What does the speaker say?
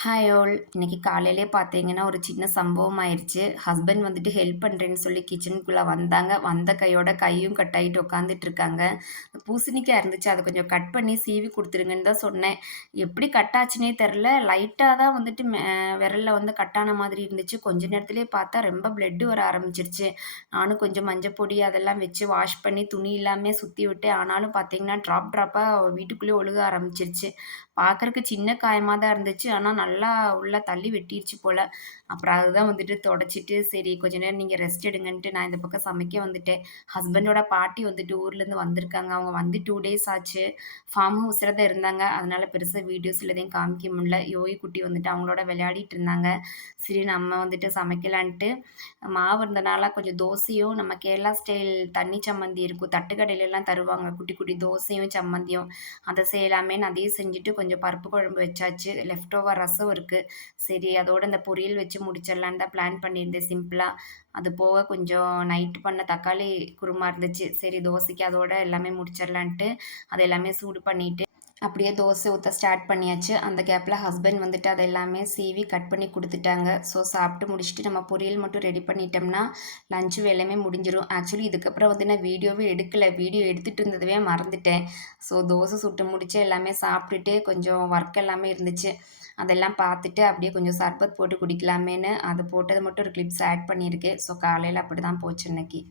Hi all. இன்னைக்கு காலையிலே பார்த்தீங்கன்னா, ஒரு சின்ன சம்பவம் ஆயிருச்சு. ஹஸ்பண்ட் வந்துட்டு ஹெல்ப் பண்றேன்னு சொல்லி கிச்சனுக்குள்ள வந்தாங்க. வந்த கையோட கையும் கட் ஆயிட்டு உட்காந்துட்டு இருக்காங்க. பூசணிக்காய் இருந்துச்சு. அத கொஞ்சம் கட் பண்ணி சீவி குடுத்துருங்கன்னு தான் சொன்னேன். எப்படி கட் ஆச்சுன்னே தெரியல. லைட்டா தான் வந்துட்டு விரல்ல வந்து கட் ஆன மாதிரி இருந்துச்சு. கொஞ்ச நேரத்திலேயே பார்த்தா ரொம்ப பிளட் வர ஆரம்பிச்சிருச்சு. நானும் கொஞ்சம் மஞ்சப்பொடி அதெல்லாம் வச்சு வாஷ் பண்ணி துணி எல்லாமே சுத்தி விட்டேன். ஆனாலும் பார்த்தீங்கன்னா, ட்ராப்பா வீட்டுக்குள்ளேயே ஒழுக ஆரம்பிச்சிருச்சு. பார்க்கறக்கு சின்ன காயமா தான் இருந்துச்சு. ஆனா நல்லா உள்ள தள்ளி வெட்டிருச்சு போல. அப்புறம் அதுதான் வந்துட்டு தொடச்சிட்டு, சரி கொஞ்ச நேரம் நீங்க ரெஸ்ட் எடுங்கன்ட்டு நான் இந்த பக்கம் சமைக்க வந்துட்டேன். ஹஸ்பண்டோட பாட்டி வந்துட்டு ஊர்லேருந்து வந்திருக்காங்க. அவங்க வந்து 2 டேஸ் ஆச்சு. ஃபார்ம் ஹவுஸ்ல தான் இருந்தாங்க. அதனால பெருசா வீடியோஸ்ல எதையும் காமிக்க முடியல. யோகி குட்டி வந்துட்டு அவங்களோட விளையாடிட்டு இருந்தாங்க. சரி நம்ம வந்துட்டு சமைக்கலான்ட்டு மாவு இருந்தனால கொஞ்சம் தோசையும் நம்ம கேரளா ஸ்டைல் தண்ணி சம்மந்தி இருக்கும். தட்டுக்கடையிலலாம் தருவாங்க. குட்டி குட்டி தோசையும், சம்மந்தியும். அத செய்யலாமேன்னு அதையும் செஞ்சுட்டு கொஞ்சம் பருப்பு குழம்பு வச்சாச்சு. லெஃப்ட் ஓவர் ரசம் இருக்கு. சரி அதோட இந்த பொரியல் வச்சு முடிச்சிடலான்னு தான் பிளான் பண்ணியிருந்தேன் சிம்பிளா. அது போக கொஞ்சம் நைட் பண்ண தக்காளி குருமா இருந்துச்சு. சரி தோசைக்கு அதோட எல்லாமே முடிச்சிடலான்ட்டு, அத எல்லாமே சூடு பண்ணிட்டு அப்படியே தோசை ஊத்த ஸ்டார்ட் பண்ணியாச்சு. அந்த கேப்ல ஹஸ்பண்ட் வந்துட்டு அத எல்லாமே சீவி கட் பண்ணி குடுத்துட்டாங்க. ஸோ சாப்பிட்டு முடிச்சுட்டு நம்ம பொரியல் மட்டும் ரெடி பண்ணிட்டோம்னா, லஞ்ச் வேலையுமே முடிஞ்சிரும். ஆக்சுவலி இதுக்கப்புறம் வந்து நான் வீடியோவே எடுக்கல. வீடியோ எடுத்துட்டு இருந்ததவே மறந்துட்டேன். ஸோ தோசை சுட்டு முடிச்சு எல்லாமே சாப்பிட்டுட்டு கொஞ்சம் ஒர்க் எல்லாமே இருந்துச்சு. அதெல்லாம் பார்த்துட்டு அப்படியே கொஞ்சம் சர்பத் போட்டு குடிக்கலாமேன்னு, அது போட்டது மட்டும் ஒரு கிளிப்ஸ் ஆட் பண்ணியிருக்கேன். ஸோ காலையில அப்படிதான் போச்சு இன்னைக்கு.